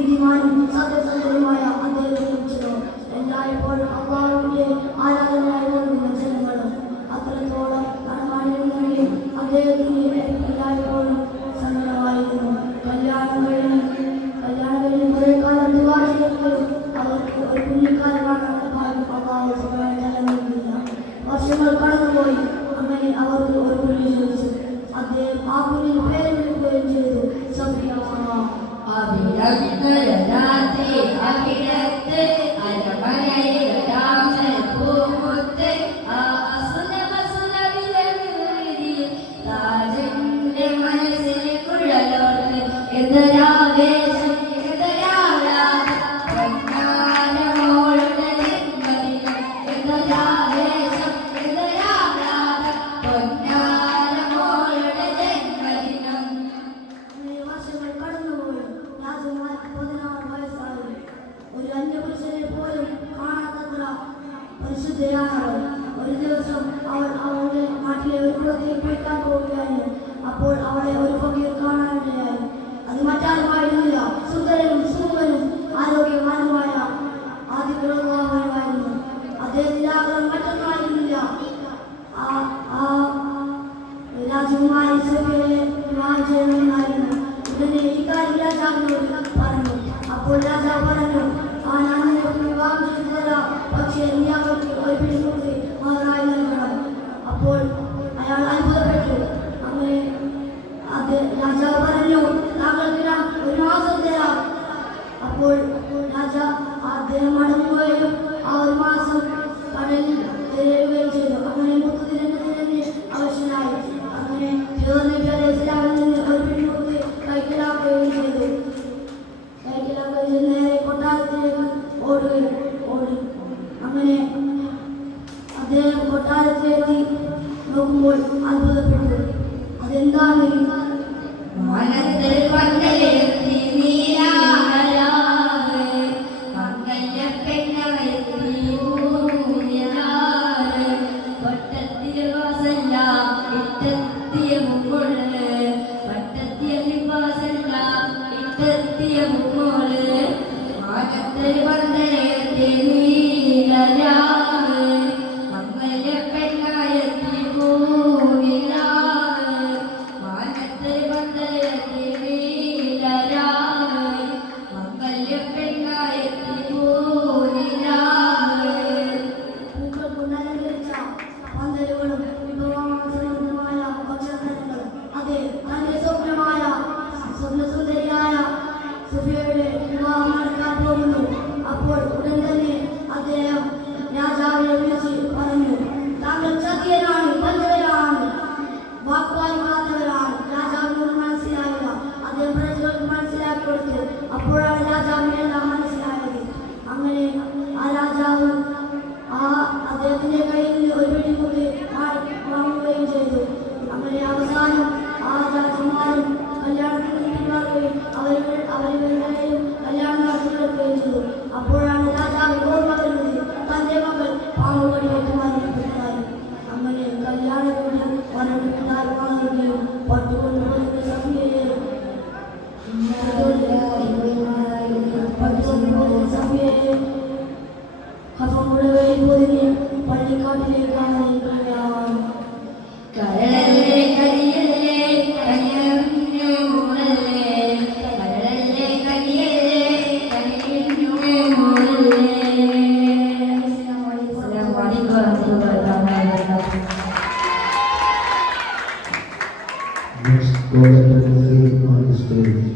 നീതിമാനും സത്യസന്ധനുമായ അദ്ദേഹത്തെ കുറിച്ചോ എല്ലായ്പ്പോഴും അള്ളാഹുവിന്റെ ആരാധനയായി നൽകുന്ന ജനങ്ങളും അത്രത്തോളം കടമായിരുന്നെങ്കിലും അദ്ദേഹത്തിന് എല്ലായ്പ്പോഴും സങ്കടമായിരുന്നു. കല്യാണം കഴിഞ്ഞ് കുറെ കാലം ദുആ അവർക്ക് ഒരു കുഞ്ഞിക്കാലം കാണാനുള്ള ഭാഗ്യം അള്ളാഹു സുബ്ഹാനഹു നൽകിയില്ല. വർഷങ്ങൾ കടന്നുപോയി. അങ്ങനെ അവർക്ക് ഒരു കുഞ്ഞ് ജനിച്ചു. അദ്ദേഹം ആ കുഞ്ഞിന് പേര് വിളിക്കുകയും ചെയ്തു സഫിയ. ഒരു ദിവസം അവൾ അവളുടെ നാട്ടിലെ ഒരു കുളത്തിൽ കുളിക്കാൻ പോവുകയായിരുന്നു. അപ്പോൾ അവളെ ഒരു ഫക്കീർ കാണാനിടയായി. അത് മറ്റാരുമായിരുന്നില്ല, സുന്ദരനും സുമുഖനും ആരോഗ്യവാനുമായ ആദിത്യമായിരുന്നു. അദ്ദേഹത്തിന്റെ ആഗ്രഹം മറ്റൊന്നായിരുന്നില്ല, രാജകുമാരി സഫിയയെ വിവാഹം ചെയ്യണമെന്നായിരുന്നു. ഉടനെ ഈ കാര്യം രാജാവിനോട് പറഞ്ഞു. അപ്പോൾ രാജാവ് പറഞ്ഞു, ഞാൻ നിനക്ക് വിവാഹം ചെയ്തു തരാം, പക്ഷേ നീ അവർക്ക് ഒരു പിടിമുട്ടി മകനായി നൽകണം. അപ്പോൾ അയാൾ അത്ഭുതപ്പെട്ടു. അങ്ങനെ രാജാവ് പറഞ്ഞു, താങ്കൾക്ക് ഞാൻ ഒരു മാസം തരാം. അപ്പോൾ അദ്ദേഹം മടങ്ങുകയും ആ ഒരു മാസം കടലിൽ തിരയുകയും ചെയ്തു. അങ്ങനെ മുത്തു തിരഞ്ഞ് ആവശ്യമായി. അങ്ങനെ ഇസ്ലാമിൽ നിന്ന് ഒരു പിടിമുട്ടി കൈക്കലാക്കുകയും ചെയ്തു. നേരെ കൊട്ടാരത്തിലേക്ക് ഓടി. അങ്ങനെ അദ്ദേഹം കൊട്ടാരത്തിലെത്തി നോക്കുമ്പോൾ അത്ഭുതപ്പെട്ടു. അതെന്താണ്? അപ്പോൾ ഉടൻ തന്നെ അദ്ദേഹം രാജാവിനെ വിളിച്ച് പറഞ്ഞു, താങ്കൾ ചതിയനാണ്, വഞ്ചകനാണ്, വാക്പാലിക്കാത്തവരാണ്. രാജാവിനോട് മനസ്സിലായില്ല. അദ്ദേഹം പ്രജകൾക്ക് മനസ്സിലാക്കി കൊടുത്തു. അപ്പോഴാണ് രാജാവിനെ എല്ലാം മനസ്സിലായത്. അങ്ങനെ ആ രാജാവ് അദ്ദേഹത്തിന്റെ കയ്യിൽ നിന്ന് ഒരു പിടിമുട്ടി വാങ്ങുകയും ചെയ്തു. അങ്ങനെ അവസാനം ആ രാജകുമാരൻ കല്യാണത്തിന് പിന്മാറുകയും അവരുടെയും കല്യാണം നടത്തിയെടുക്കുകയും ചെയ്തു. അപ്പോഴാണ് രാജാവിന് ഓർമ്മ വരുന്നത്, തന്റെ മകൾ പാമ്പുകടിയേറ്റ് മരണപ്പെട്ടതായി. അങ്ങനെ കല്യാണത്തിന് മരണപ്പെട്ടാൽ കാണുകയും പട്ടുകൊണ്ടുപോകുന്ന സഫിയയെ പള്ളിക്കാട്ടിലേക്കാണ് നയിക്കുകയാണ്. Next, go ahead and on the stage.